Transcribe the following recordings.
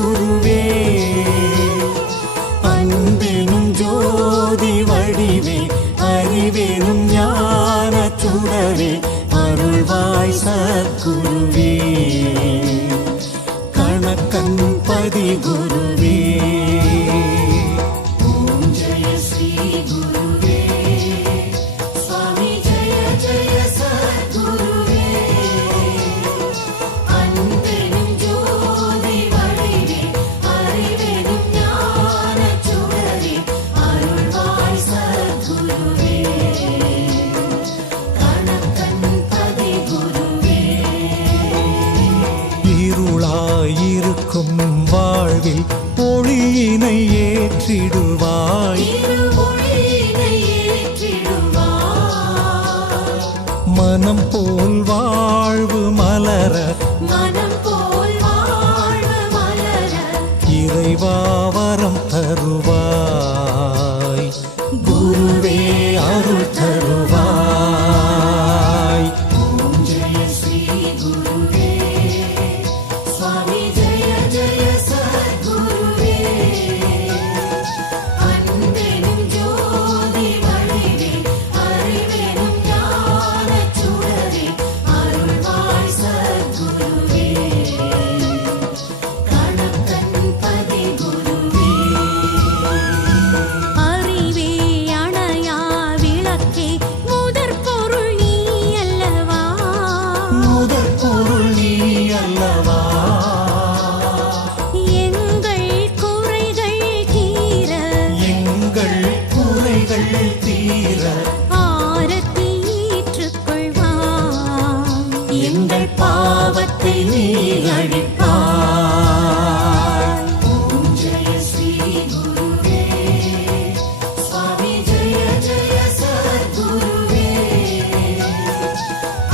சத்குருவே அன்பெனும் ஜோதி வடிவே அறிவெனும் ஞான சுடரே அருள்வாய் சத்குருவே கணக்கன் பதி குருவே ஓம் ஜெய ஸ்ரீ குருவே சுவாமி ஜெய ஜெய சத்குருவே அன்பெனும் ஜோதி வடிவே அறிவெனும் ஞான சுடரே அருள்வாய் சத்குருவே கணக்கன் பதி குருவே இருளாயிருக்கும் வாழ்வில் ஒளியினை ஏற்றிடுவாய் மனம் போல் வாழ்வு மலர இறைவாவரம் தருவாய் குருவே அருள் தருவாய் ஓம் ஜெய ஸ்ரீ குருவே சுவாமி ஜெய ஜெய சத்குருவே அன்பெனும் ஜோதி வடிவே அறிவெனும் ஞான சுடரே அருள்வாய் சத்குருவே கணக்கன் பதி குருவே அறிவே அணையா விளக்கே முதற் பொருள் நீ அல்லவா முதற் பொருள் நீ அல்லவா எங்கள் குறைகள் தீர ஆரத்தி ஏற்றுக்கொள்வாய் எங்கள் பாவத்தை நீ அழிப்பாய் ஓம் ஜெய ஸ்ரீ குருவே சுவாமி ஜெய ஜெய சத்குருவே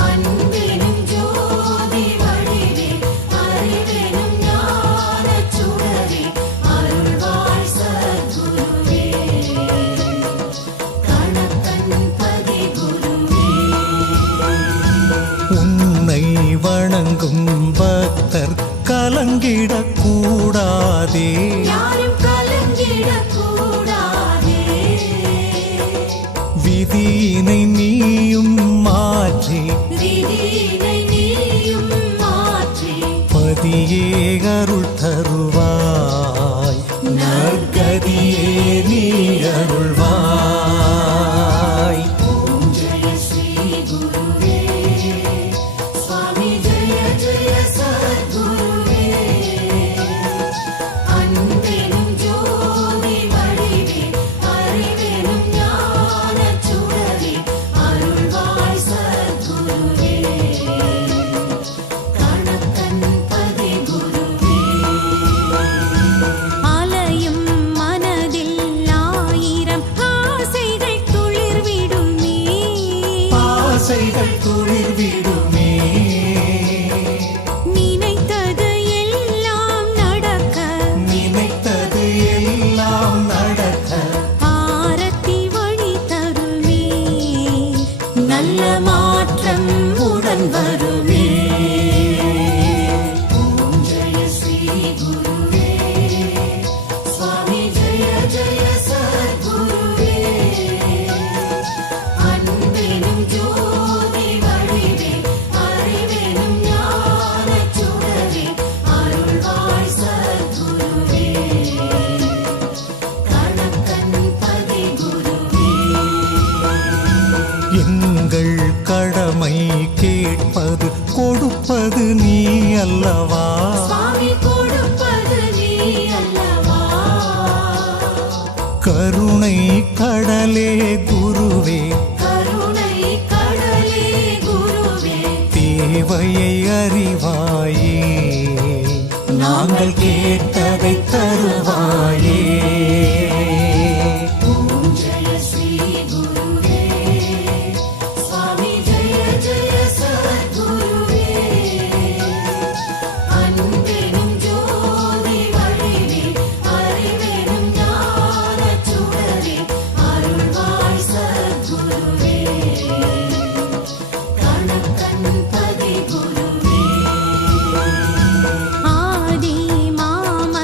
அன்பெனும் ஜோதி வடிவே அறிவெனும் ஞான சுடரே அருள்வாய் சத்குருவே கணக்கன் பதி குருவே உன்னை வணங்கும் பக்தர் கலங்கிடக் கூடாதே யாரும் கலங்கிடக் கூடாதே விதியினை நீயும் மாற்றி பதியே அருள் தருவாய் நற்கதியே நீ அருள்வாய் ஓம் ஜெய ஸ்ரீ குருவே சுவாமி ஜெய ஜெய சத்குருவே அன்பெனும் ஜோதி வடிவே அறிவெனும் ஞான சுடரே அருள்வாய் சத்குருவே கணக்கன் பதி குருவே அலையும் மனதில் ஆயிரம் ஆசைகள் துளிர்விடுமே நினைத்தது எல்லாம் நடக்க ஆரத்தி வழி தருமே நல்ல மாற்றம் உடன் வருமே ஓம் ஜெய ஸ்ரீ குருவே சுவாமி ஜெய ஜெய சத்குருவே அன்பெனும் ஜோதி வடிவே அறிவெனும் ஞான சுடரே அருள்வாய் சத்குருவே கணக்கன் பதி குருவே எங்கள் கடமை கேட்பது கொடுப்பது நீ அல்லவா சுவாமி கொடுப்பது நீ அல்லவா கருணை கடலே குருவே தேவையை அறிவாயே நாங்கள் கேட்டதை தருவாயே ஓம் ஜெய ஸ்ரீ குருவே சுவாமி ஜெய ஜெய சத்குருவே அன்பெனும் ஜோதி வடிவே அறிவெனும் ஞான சுடரே அருள்வாய் சத்குருவே கணக்கன் பதி குருவே ஆதி மாம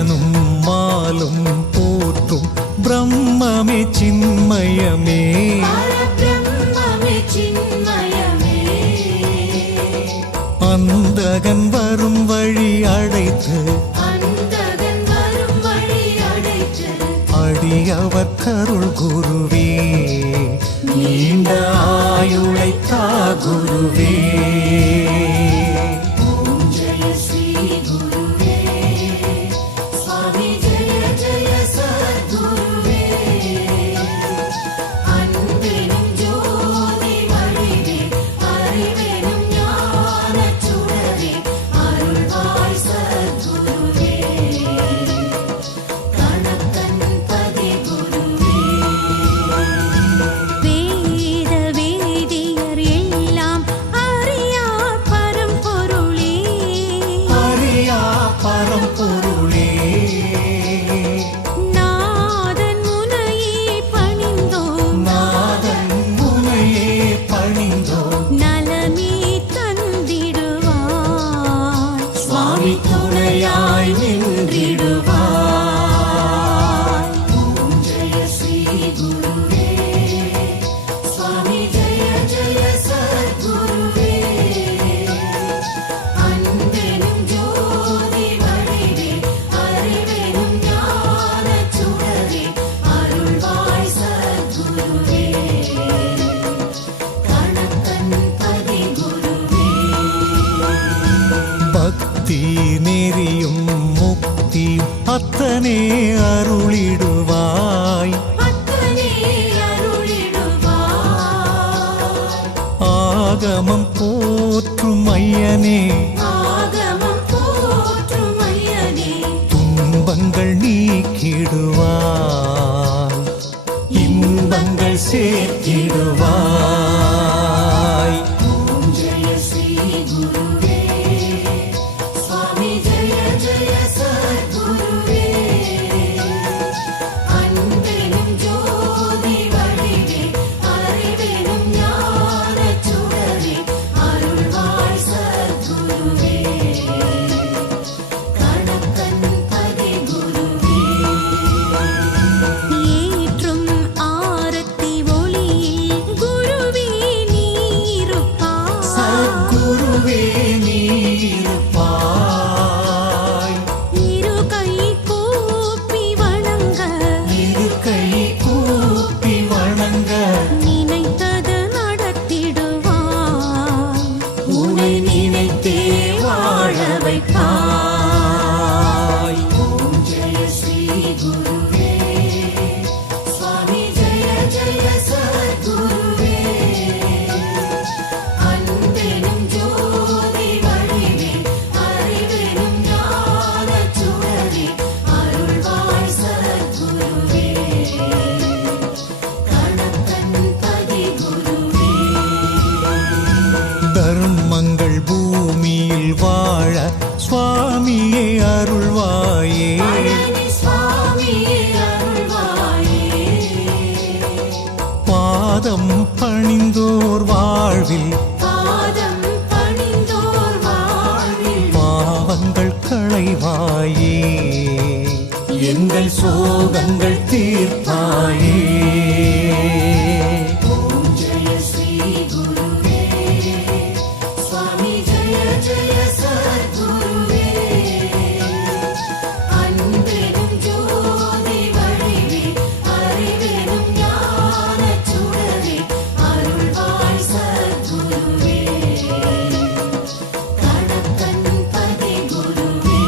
தேவனும் மாலும் போற்றும் பிரம்மமே சின்மயமே பரபிரம்மமே சின்மயமே அந்தகன் வரும் வழி அடைத்து அந்தகன் வரும் வழி அடைத்து அடியவர் கருள் குருவே நீண்ட ஆயுளை தா குருவே ஓம் ஜெய ஸ்ரீ குருவே சுவாமி ஜெய ஜெய சத்குருவே அன்பெனும் ஜோதி வடிவே அறிவெனும் ஞானச் சுடரே அருள்வாய் சத்குருவே கணக்கன் பதி குருவே வேத வேதியர் எல்லாம் அறியார் பரம்பொருளே அறியா பரம்பொருளே நாதன் முனையே பணிந்தோம் நாதன் முனையே பணிந்தோம் நலமே தந்திடுவார் சுவாமி துணையாய் நின்றிடுவார் ஓம் ஜெய ஸ்ரீ குருவே சுவாமி ஜெய ஜெய சத்குருவே அன்பெனும் ஜோதி வடிவே அறிவெனும் ஞானச் சுடரே அருள்வாய் சத்குருவே கணக்கன் பதி குருவே பக்தி நெறியும் முக்தி அத்தனே அருளிடுவாய் அத்தனே அருளிடுவாய் ஆகமம் போற்றும் ஐயனே ஆகமம் போற்றும் ஐயனே துன்பங்கள் நீக்கிடுவாய் இன்பங்கள் சேர்த்திடுவாய் ஓம் ஜெய ஸ்ரீ குருவே சுவாமி ஜெய ஜெய சத்குருவே அன்பெனும் ஜோதி வடிவே அறிவெனும் ஞானச் சுடரே அருள்வாய் சத்குருவே கணக்கன் பதி குருவே ஏற்றும் ஆரத்தி ஒளியில் குருவே நீருப்பார் சத்குருவே நீருப்பாய் இரு கை கூப்பி வணங்க இரு கை கூப்பி வணங்க நினைத்தது நடத்திடுவார் உனை நினைத்தே வாழ வைப்பாய் ஓம் ஜெய ஸ்ரீ குருவே சுவாமி ஜெய ஜெய சத்குருவே அன்பெனும் ஜோதி வடிவே அறிவெனும் ஞானச் சுடரே அருள்வாய் சத்குருவே கணக்கன் பதி குருவே தர்மங்கள் பூமியில் வாழ சுவாமியே அருள்வாயே பழனி சுவாமியே அருள்வாயே பாதம் பணிந்தோர் வாழ்வில் பாதம் பணிந்தோர் வாழ்வில் பாவங்கள் களைவாயே எங்கள் சோகங்கள் தீர்ப்பாயே ஓம் ஜெய ஸ்ரீ குருவே சுவாமி ஜெய ஜெய சத்குருவே அன்பெனும் ஜோதி வடிவே அறிவெனும் ஞானச் சுடரே அருள்வாய் சத்குருவே கணக்கன் பதி குருவே தர்மங்கள் பூமியில் வாழ சுவாமியே அருள்வாயே பாதம் பணிந்தோர் வாழ்வில் பாவங்கள் களைவாயே எங்கள் சோகங்கள் தீர்ப்பாயே ஓம் ஜெய ஸ்ரீ குருவே சுவாமி ஜெய ஜெய சத்குருவே அன்பெனும் ஜோதி வடிவே அறிவெனும் ஞானச் சுடரே அருள்வாய் சத்குருவே கணக்கன் பதி குருவே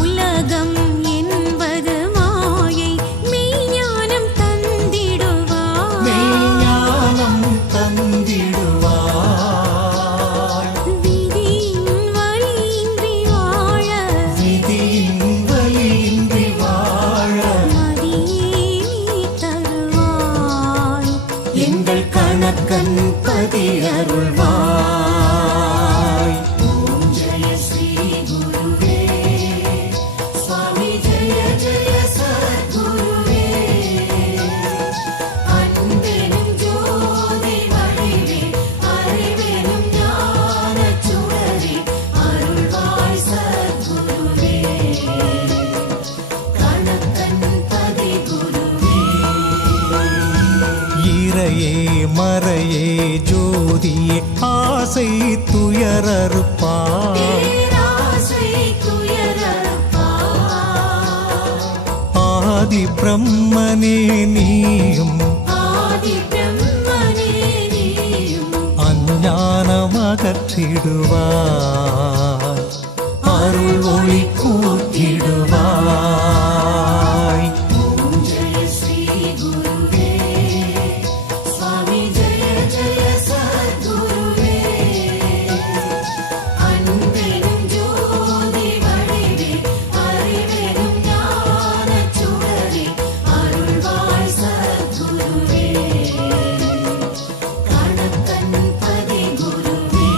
உலகம் என்பது மாயை மெய்ஞானம் தந்திடுவார் மெய்ஞானம் தந்திடுவாய் விதியின் வழியின்றி வாழ விதியின் வழியின்றி வாழ மதியே நீ தருவாய் எங்கள் கணக்கன் பதி அருள்வாய் ஓம் ஜெய ஸ்ரீ குருவே சுவாமி ஜெய ஜெய சத்குருவே அன்பெனும் ஜோதி வடிவே அறிவெனும் ஞானச் சுடரே அருள்வாய் சத்குருவே ஜோதியே ஆசை துயரறுப்பாய். பேராசை துயரறுப்பாய். ஆதி பிரம்மனே நீயும் ஆதி பிரம்மனே நீயும் அஞ்ஞானம் அகற்றிடுவாய். அருள் ஒளி கூட்டிடுவாய். ஓம் ஜெய ஸ்ரீ குருவே சுவாமி ஜெய ஜெய சத்குருவே அன்பெனும் ஜோதி வடிவே அறிவெனும் ஞானச் சுடரே அருள்வாய் சத்குருவே கணக்கன் பதி குருவே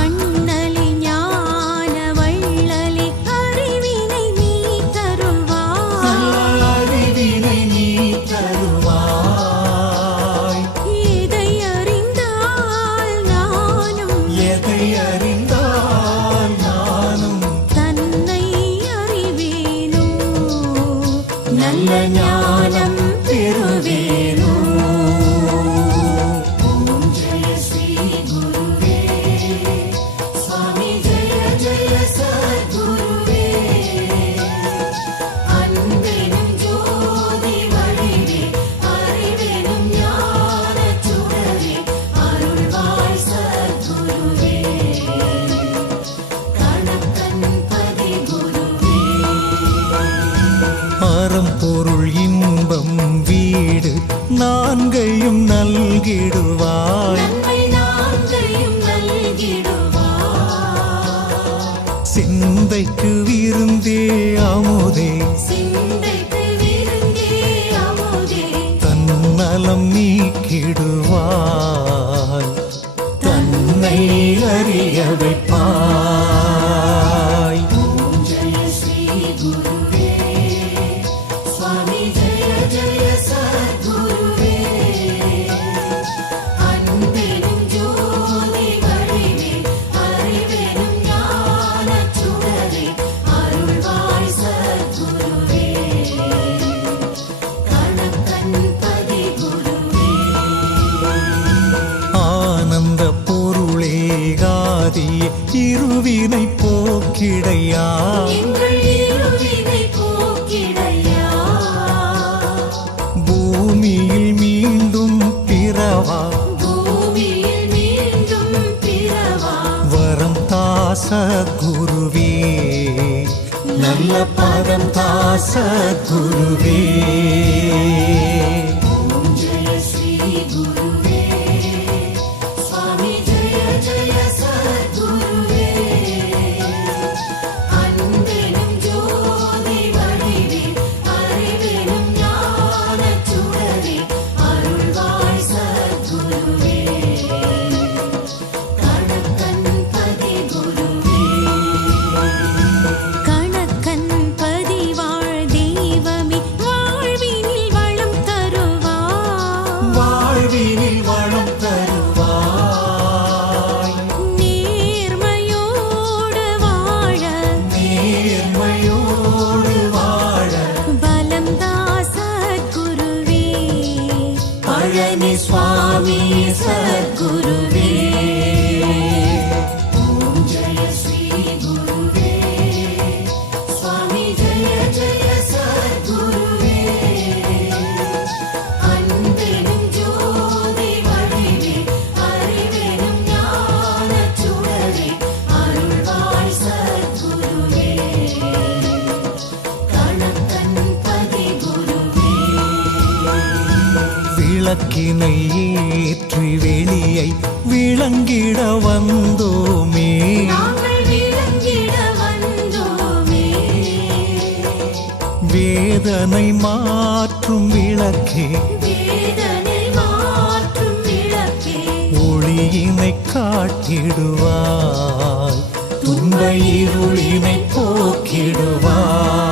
அண்ணலி ஞான வள்ளலி அறிவினை நீ தருவாய். அறிவினை நீ தருவாய். எதை அறிந்தால் நானும் எதை அறிந்தால் நானும் தன்னை அறிவேனோ. நல்ல ஞானம் பெறுவேனோ. ஓம் ஜெய ஸ்ரீ குருவே சுவாமி ஜெய ஜெய சத்குருவே அன்பெனும் ஜோதி வடிவே அறிவெனும் ஞானச் சுடரே அருள்வாய் சத்குருவே கணக்கன் பதி குருவே அறம் பொருள் இன்பம் வீடு நான்கையும் நல்கிடுவாய். நன்மை நான்கையும் நல்கிடுவாய். சிந்தைக்கு விருந்தே அமுதே சிந்தைக்கு விருந்தே அமுதே தன்னலம் நீக்கிடுவாய். தன்னை அறிய வைப்பாய். ஓம் ஜெய ஸ்ரீ குருவே சுவாமி ஜெய ஜெய சத்குருவே அன்பெனும் ஜோதி வடிவே அறிவெனும் ஞானச் சுடரே அருள்வாய் சத்குருவே கணக்கன் பதி குருவே ஆனந்த பொருளே காதியே இருவினை போக்கிடையா. எங்கள் இருவினை போக்கிடையா பூமியில் மீண்டும் பிறவா பூமியில் மீண்டும் பிறவா வரம் தாச குருவே நல்ல பதம் தாச குருவே. ஓம் ஜெய ஸ்ரீ குருவே சுவாமி ஜெய ஜெய சத்குருவே அன்பெனும் ஜோதி வடிவே அறிவெனும் ஞானச் சுடரே அருள்வாய் சத்குருவே கணக்கன் பதி குருவே கணக்கன் பதிவாழ் தெய்வமே வாழ்வினில் வளம் தருவாய். வாழ்வினில் வளம் தருவாய். நேர்மையோடு வாழ நேர்மையோடு வாழ பலம் தாசத்குருவே. பழனி சுவாமி சத்குருவே. ஓம் ஜெய ஸ்ரீ குருவே சுவாமி ஜெய ஜெய சத்குருவே அன்பெனும் ஜோதி வடிவே அறிவெனும் ஞானச் சுடரே அருள்வாய் சத்குருவே கணக்கன் பதி குருவே விளக்கினை ஏற்றி வெளியை விளங்கிட வந்தோமே. நாங்கள் விளங்கிட வந்தோமே வேதனை மாற்றும் விளக்கே வேதனை மாற்றும் விளக்கே ஒளியினை காட்டிடுவாய். துன்ப இருளினை போக்கிடுவாய்.